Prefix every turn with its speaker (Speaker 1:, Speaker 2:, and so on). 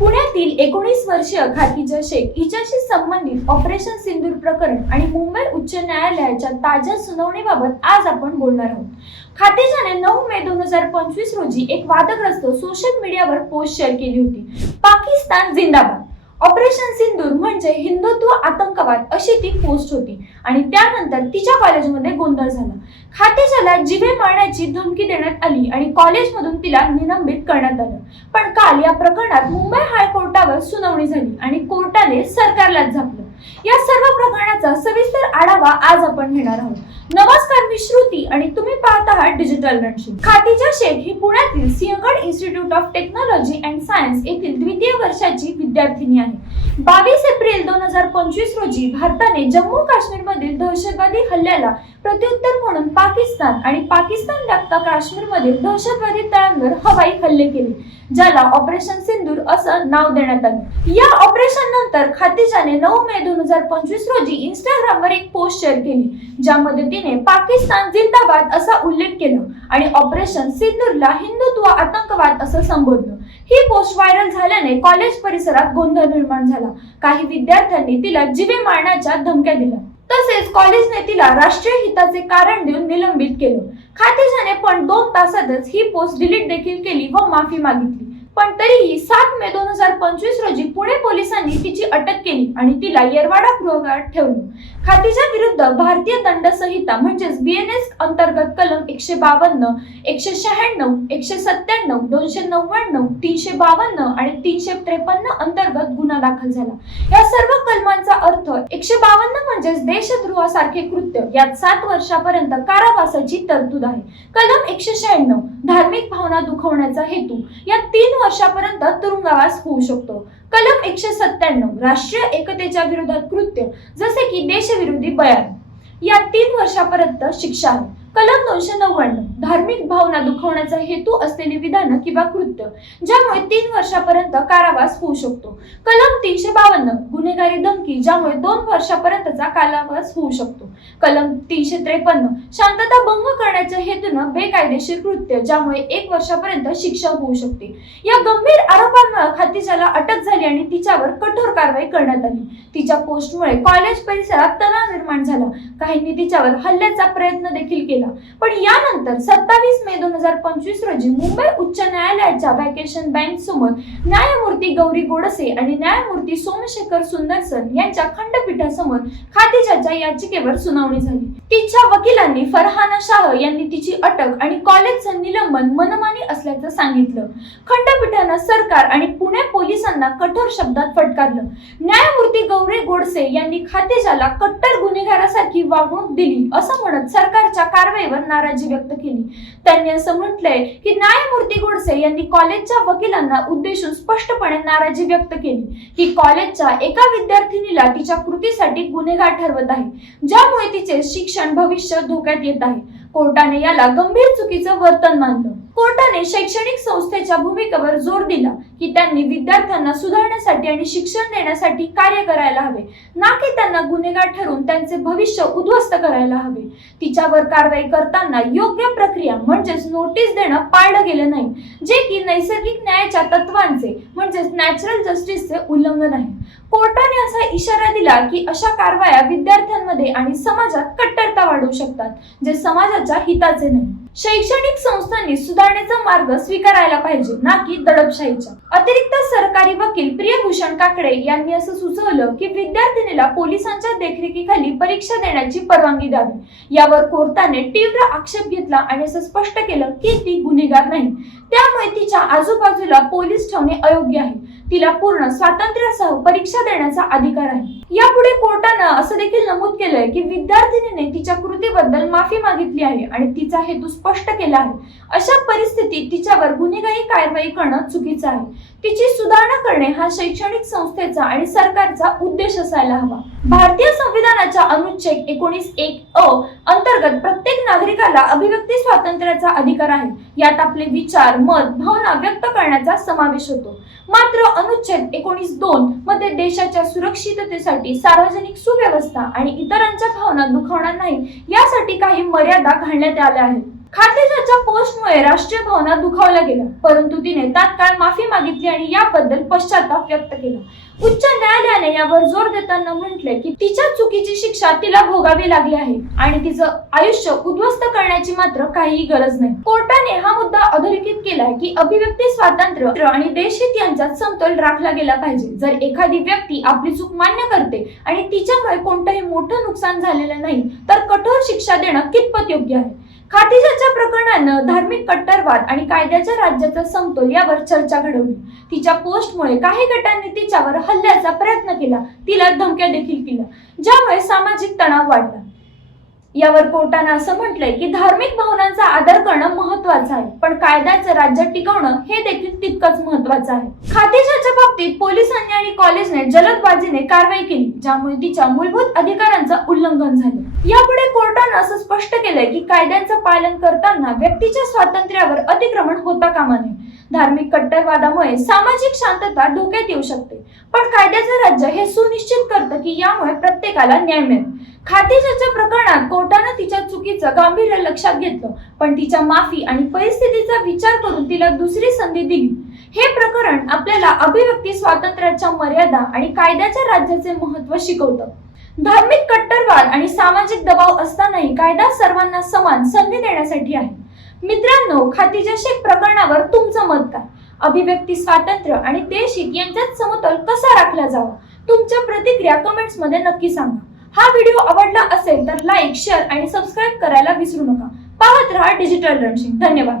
Speaker 1: पुण्यातील एकोणीस वर्षीय खातीजा शेख हिच्याशी संबंधित ऑपरेशन सिंदूर प्रकरण आणि मुंबई उच्च न्यायालयाच्या ताज्या सुनावणीबाबत आज आपण बोलणार आहोत. खातेजाने नऊ मे दोन हजार पंचवीस रोजी एक वादग्रस्त सोशल मीडियावर पोस्ट शेअर केली होती. पाकिस्तान जिंदाबाद. ऑपरेशन सिंदूर म्हणजे हिंदुत्व आतंकवाद अशी ती पोस्ट होती आणि त्यानंतर तिच्या कॉलेजमध्ये गोंधळ झाला. खातेजाला जिवे मारण्याची धमकी करण्यात आली आणि कॉलेजमधून तिला निलंबित करण्यात आलं. पण काल या प्रकरणात मुंबई हायकोर्टावर सुनावणी झाली आणि कोर्टाने सरकारलाच झापलं. या सर्व प्रकरणाचा सविस्तर आढावा आज आपण घेणार आहोत. नमस्कार मी श्रुती आणि तुम्ही पाहत आहात डिजिटल रणशी खातिजा शेख ही पुण्यातील Sinhagad institute of technology and science येथील द्वितीय वर्षाची विद्यार्थिनी आहे. बावीस एप्रिल दोन हजार पंचवीस रोजी भारताने जम्मू काश्मीर मधील दहशतवादी हल्ल्याला प्रत्युत्तर म्हणून पाकिस्तान आणि पाकिस्तान व्याप्त काश्मीरमधील दहशतवादी तळांवर हवाई हल्ले केले ज्याला ऑपरेशन सिंदूर असं नाव देण्यात आले. या ऑपरेशन नंतर खातिजाने नऊ मे दोन हजार पंचवीस रोजी इंस्टाग्रामवर एक पोस्ट शेअर केली ज्यामध्ये तिने पाकिस्तान जिंदाबाद असा उल्लेख केला आणि ऑपरेशन सिंदूरला हिंदुत्व आतंकवाद असं संबोधलं. ही पोस्ट व्हायरल झाल्याने कॉलेज परिसरात गोंधळ निर्माण झाला. काही विद्यार्थ्यांनी तिला जीवे मारण्याच्या धमक्या दिल्या. तसेच कॉलेजने तिला राष्ट्रीय हिताचे कारण देऊन निलंबित केलं. खातेजाने पण दोन तासातच ही पोस्ट डिलीट देखील केली व माफी मागितली. पण तरीही सात मे दोन हजार पंचवीस रोजी पुणे पोलिसांनी तिची अटक केली आणि तिला येरवाडा गृहात ठेवलं. खातीच्या विरुद्ध भारतीय दंड संहिता म्हणजेच बीएनएस अंतर्गत कलम एकशे बावन्न एकशे शहाण्णव एकशे सत्त्याण्णव दोनशे नव्याण्णव तीनशे बावन्न आणि तीनशे त्रेपन्न अंतर्गत गुन्हा दाखल झाला. या सर्व कलमांचा अर्थ एकशे बावन्न म्हणजेच देशद्रोहासारखे कृत्य. यात सात वर्षापर्यंत कारावासाची तरतूद आहे. कलम एकशे शहाण्णव धार्मिक भावना दुखवण्याचा हेतू. या तीन वर्षापर्यंत तुरुंगवास होऊ शकतो. कलम एकशे सत्त्याण्णव राष्ट्रीय एकतेच्या विरोधात कृत्य जसे की देशविरोधी बयान. या तीन वर्षापर्यंत शिक्षा आहे. कलम दोनशे नव्याण्णव धार्मिक भावना दुखवण्याचा हेतू असलेली विधानं किंवा कृत्य ज्यामुळे तीन वर्षापर्यंत कारावास होऊ शकतो. कलम तीनशे बावन्न गुन्हेगारी धमकी ज्यामुळे दोन वर्षापर्यंतचा कारावास होऊ शकतो. कलम तीनशे त्रेपन्न शांतता भंग करण्याच्या हेतूनं बेकायदेशीर कृत्य ज्यामुळे एक वर्षापर्यंत शिक्षा होऊ शकते. या गंभीर आरोपांमुळे खातिजाला अटक झाली आणि तिच्यावर कठोर कारवाई करण्यात आली. तिच्या पोस्टमुळे कॉलेज परिसरात तणाव निर्माण झाला. काहींनी तिच्यावर हल्ल्याचा प्रयत्न देखील केला. पण यानंतर सत्तावीस मे दोन हजार पंचवीस रोजी मुंबई उच्च न्यायालयाच्या व्हॅकेशन बँक समोर न्यायमूर्ती गौरी गोडसे आणि न्यायमूर्ती सोमशेखर सुंदरसन यांच्या खंडपीठासमोर खादिजाच्या याचिकेवर सुनावणी झाली. तिच्या वकिलांनी फरहाना शाह यांनी तिची अटक आणि कॉलेजचं निलंबन मनमानी असल्याचं सांगितलं. खंडपीठानं सरकार आणि पुणे पोलिसांना कठोर शब्दात फटकारलं. न्यायमूर्ती गौरी गोडसे यांनी खातेजाला कट्टर गुन्हेगारासारखी वागणूक दिली असं म्हणत सरकारच्या कारवाईवर नाराजी व्यक्त केली. त्यांनी असं म्हटलंय की न्यायमूर्ती गोडसे यांनी कॉलेजच्या वकिलांना उद्देशून स्पष्टपणे नाराजी व्यक्त केली. की कॉलेजच्या एका विद्यार्थिनीला तिच्या कृतीसाठी गुन्हेगार ठरवत आहे ज्यामुळे तिचे शिक्षण भविष्य धोक्यात येत आहे. कोर्टाने याला गंभीर चुकीचं वर्तन मानलं. कोर्टाने शैक्षणिक संस्थेच्या भूमिकेवर जोर दिला. की त्यांनी विद्यार्थ्यांना सुधारण्यासाठी आणि शिक्षण देण्यासाठी कार्य करायला हवे. ना की त्यांना गुन्हेगार ठरवून त्यांचे भविष्य उद्ध्वस्त करायला हवे. तिच्यावर कारवाई करताना योग्य प्रक्रिया म्हणजेच नोटीस देणं पाळलं गेलं नाही. जे की नैसर्गिक न्यायाच्या तत्वांचे म्हणजेच नॅचरल जस्टिसचे उल्लंघन आहे. कोर्टाने असा इशारा दिला की अशा कारवाया विद्यार्थ्यांमध्ये आणि समाजात कट्टरता वाढवू शकतात जे समाजाच्या हिताचे नाही. शैक्षणिक संस्थांनी सुधारणेचा मार्ग स्वीकारायला पाहिजे ना की दडपशाहीचा. अतिरिक्त सरकारी वकील प्रियभूषण काकडे यांनी असं सुचवलं की विद्यार्थिनीला पोलिसांच्या देखरेखीखाली परीक्षा देण्याची परवानगी द्यावी. यावर कोर्टाने तीव्र आक्षेप घेतला आणि असं स्पष्ट केलं की ती गुन्हेगार नाही. त्यामुळे तिच्या आजूबाजूला पोलीस ठेवणे अयोग्य आहे. तिला पूर्ण स्वातंत्र्यासह परीक्षा देण्याचा अधिकार आहे. यापुढे कोर्टानं असं देखील नमूद केलंय की विद्यार्थिनीने तिच्या कृतीबद्दल माफी मागितली आहे आणि तिचा हेतू स्पष्ट केला आहे. अशा परिस्थितीत तिच्यावर गुन्हेगारी कारवाई करणं चुकीचं आहे. तिची सुधारणा करणे हा शैक्षणिक संस्थेचा आणि सरकारचा उद्देश असायला हवा. भारतीय संविधानाच्या अनुच्छेद एकोणीस एक अ अंतर्गत प्रत्येक नागरिकाला अभिव्यक्ती स्वातंत्र्याचा अधिकार आहे. यात आपले विचार मत भावना व्यक्त करण्याचा समावेश होतो. मात्र अनुच्छेद एकोणीस दोन मध्ये देशाच्या सुरक्षिततेसाठी सार्वजनिक सुव्यवस्था आणि इतरांच्या भावना दुखावणार नाही यासाठी काही मर्यादा घालण्यात आल्या आहेत. खातेदारच्या पोस्टमुळे राष्ट्रीय भावना दुखावल्या गेल्या. परंतु तिने तात्काळ माफी मागितली आणि याबद्दल पश्चाताप व्यक्त केला. उच्च न्यायालयाने यावर जोर देताना म्हटले की तिच्या चुकीची शिक्षा तिला भोगावी लागली आहे आणि तिचं आयुष्य उद्ध्वस्त करण्याची मात्र काहीही गरज नाही. कोर्टाने हा मुद्दा अधोरेखित केलाय की अभिव्यक्ती स्वातंत्र्य आणि देशहित यांच्यात समतोल राखला गेला पाहिजे. जर एखादी व्यक्ती आपली चूक मान्य करते आणि तिच्यामुळे कोणतंही मोठं नुकसान झालेलं नाही तर कठोर शिक्षा देणं कितपत योग्य आहे? खातिजाच्या प्रकरणानं धार्मिक कट्टरवाद आणि कायद्याच्या राज्याचा समतोल यावर चर्चा घडवली. तिच्या पोस्टमुळे काही गटांनी तिच्यावर हल्ल्याचा प्रयत्न केला. तिला धमक्या देखील केल्या ज्यामुळे सामाजिक तणाव वाढला. यावर कोर्टानं असं म्हटलंय की धार्मिक भावनांचा आदर करणं महत्वाचं आहे. पण कायद्याचं राज्य टिकवणं हे देखील तितकंच महत्वाचं आहे. खातेशाच्या बाबतीत पोलिसांनी आणि कॉलेजने जलदबाजीने कारवाई केली ज्यामुळे तिच्या मूलभूत अधिकारांचं उल्लंघन झालं. यापुढे कोर्टानं असं स्पष्ट केलंय की कायद्यांचं पालन करताना व्यक्तीच्या स्वातंत्र्यावर अतिक्रमण होता कामा नये. धार्मिक कट्टरवादामुळे सामाजिक शांतता धोक्यात येऊ शकते. पण कायद्याचं राज्य हे सुनिश्चित करतं की यामुळे प्रत्येकाला न्याय मिळेल. खातेशाच्या प्रकरणात कोर्टानं तिच्या चुकीचं गांभीर्य लक्षात घेतलं पण तिच्या माफी आणि परिस्थितीचा विचार करून तिला दुसरी संधी दिली. हे प्रकरण आपल्याला अभिव्यक्ती स्वातंत्र्याच्या मर्यादा आणि कायद्याच्या राज्याचे महत्त्व शिकवतं. धार्मिक कट्टरवाद आणि सामाजिक दबाव असतानाही कायदा सर्वांना समान संधी देण्यासाठी आहे. मित्रांनो खातीजा शेख प्रकरणावर तुमचं मत काय? अभिव्यक्ती स्वातंत्र्य आणि देशिक यांच्यात समतोल कसा राखला जावा? तुमच्या प्रतिक्रिया कमेंट्समध्ये नक्की सांगा. हा व्हिडिओ आवडला असेल तर लाईक शेअर आणि सबस्क्राईब करायला विसरू नका. पाहत राहा डिजिटल रणशिंग धन्यवाद.